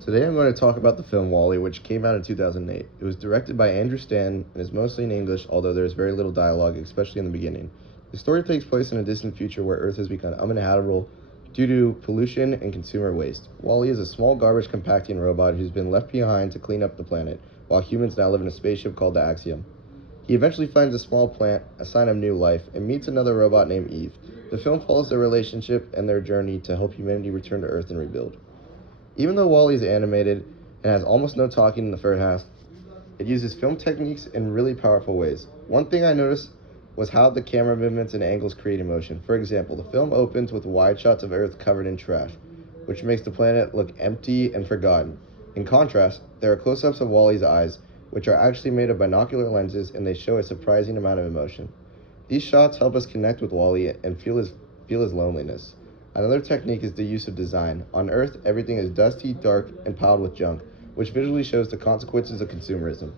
Today I'm going to talk about the film WALL-E, which came out in 2008. It was directed by Andrew Stanton and is mostly in English, although there is very little dialogue, especially in the beginning. The story takes place in a distant future where Earth has become uninhabitable due to pollution and consumer waste. WALL-E is a small garbage compacting robot who's been left behind to clean up the planet, while humans now live in a spaceship called the Axiom. He eventually finds a small plant, a sign of new life, and meets another robot named Eve. The film follows their relationship and their journey to help humanity return to Earth and rebuild. Even though WALL-E is animated and has almost no talking in the first half, it uses film techniques in really powerful ways. One thing I noticed was how the camera movements and angles create emotion. For example, the film opens with wide shots of Earth covered in trash, which makes the planet look empty and forgotten. In contrast, there are close-ups of WALL-E's eyes, which are actually made of binocular lenses, and they show a surprising amount of emotion. These shots help us connect with WALL-E and feel his loneliness. Another technique is the use of design. On Earth, everything is dusty, dark, and piled with junk, which visually shows the consequences of consumerism.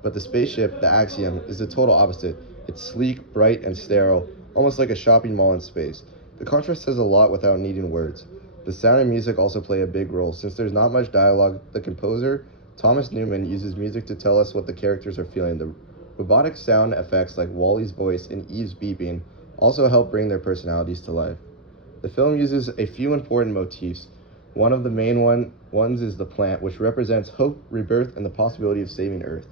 But the spaceship, the Axiom, is the total opposite. It's sleek, bright, and sterile, almost like a shopping mall in space. The contrast says a lot without needing words. The sound and music also play a big role. Since there's not much dialogue, the composer, Thomas Newman, uses music to tell us what the characters are feeling. The robotic sound effects like WALL-E's voice and Eve's beeping also help bring their personalities to life. The film uses a few important motifs. One of the main ones is the plant, which represents hope, rebirth, and the possibility of saving Earth.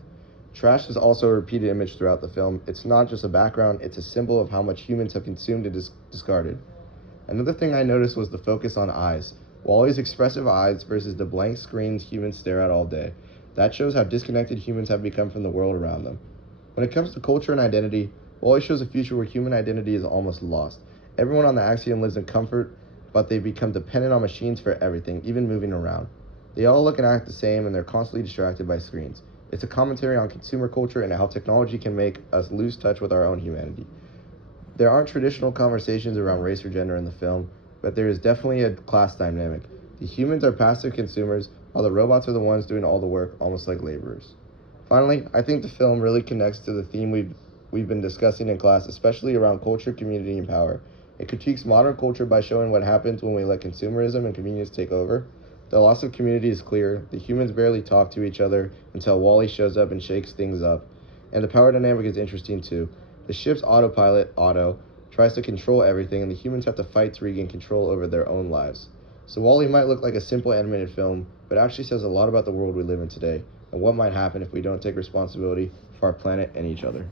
Trash is also a repeated image throughout the film. It's not just a background, it's a symbol of how much humans have consumed and discarded. Another thing I noticed was the focus on eyes. WALL-E's expressive eyes versus the blank screens humans stare at all day. That shows how disconnected humans have become from the world around them. When it comes to culture and identity, WALL-E shows a future where human identity is almost lost. Everyone on the Axiom lives in comfort, but they've become dependent on machines for everything, even moving around. They all look and act the same, and they're constantly distracted by screens. It's a commentary on consumer culture and how technology can make us lose touch with our own humanity. There aren't traditional conversations around race or gender in the film, but there is definitely a class dynamic. The humans are passive consumers, while the robots are the ones doing all the work, almost like laborers. Finally, I think the film really connects to the theme we've been discussing in class, especially around culture, community, and power. It critiques modern culture by showing what happens when we let consumerism and convenience take over. The loss of community is clear. The humans barely talk to each other until WALL-E shows up and shakes things up. And the power dynamic is interesting too. The ship's autopilot, Otto, tries to control everything, and the humans have to fight to regain control over their own lives. So WALL-E might look like a simple animated film, but actually says a lot about the world we live in today, and what might happen if we don't take responsibility for our planet and each other.